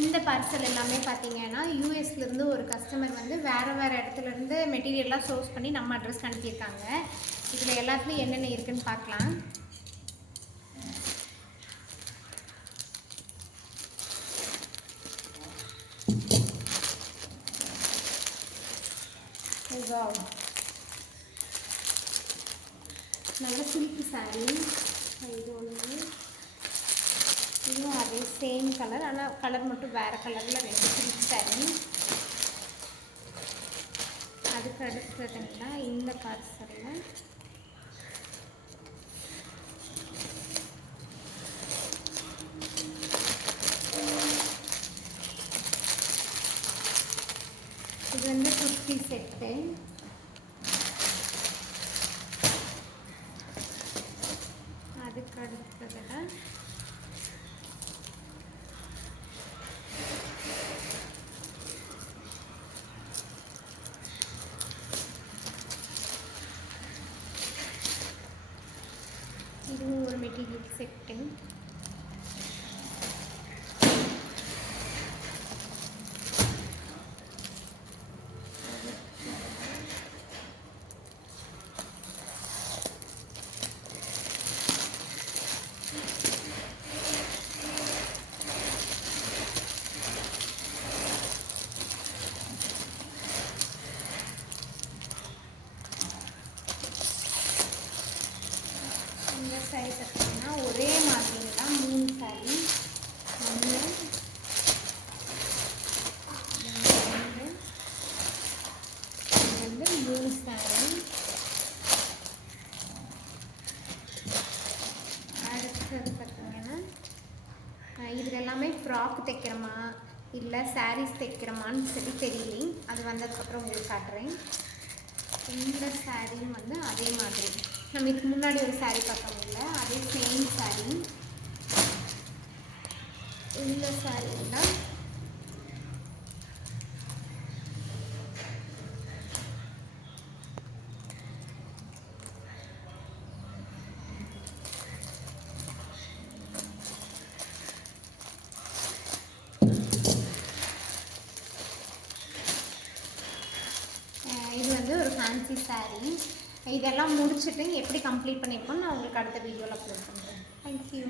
இந்த பார்சல் எல்லாமே பார்த்தீங்கன்னா யூஎஸ்லேருந்து ஒரு கஸ்டமர் வந்து வேறு இடத்துலேருந்து மெட்டீரியல்லாம் சோர்ஸ் பண்ணி நம்ம அட்ரஸ்க்கு அனுப்பியிருக்காங்க. இதில் எல்லாத்துலேயும் என்னென்ன இருக்குதுன்னு பார்க்கலாம். நல்ல சில்க் சாரீ. இது ஒன்று, இதுவும் அதே சேம் கலர், ஆனால் கலர் மட்டும் வேறு கலரில் 2 சில்க் சாரீ. அதுக்கு அடுத்ததுன்னா இந்த பார்சலில் இது வந்து குர்த்தி செட்டு. அதுக்கு அடுத்ததில் இதுவும் ஒரு மெட்டீரியல் செட்டு. இந்த சாரீ பார்த்தீங்கன்னா ஒரே மாதிரி தான் 3 சாரீ. 1 2 3 சாரீ. அடுத்தது பார்த்தீங்கன்னா இதில் எல்லாமே ஃப்ராக் தைக்கிறோமா இல்லை சாரீஸ் தைக்கிறோமான்னு சொல்லி தெரியல. அது வந்ததுக்கப்புறம் உங்களுக்கு காட்டுறேன். இந்த சாரீயும் வந்து அதே மாதிரி நம்ம இதுக்கு முன்னாடி ஒரு சாரீ பார்த்தோம் இல்லை, அதே சேம் சாரீ. இந்த சாரீலாம் இது வந்து ஒரு ஃபேன்சி சாரீ. இதெல்லாம் முடிச்சுட்டு எப்படி கம்ப்ளீட் பண்ணியிருக்கோன்னு நான் உங்களுக்கு அடுத்த வீடியோவில் அப்லோட் பண்ணுறேன். தேங்க்யூ.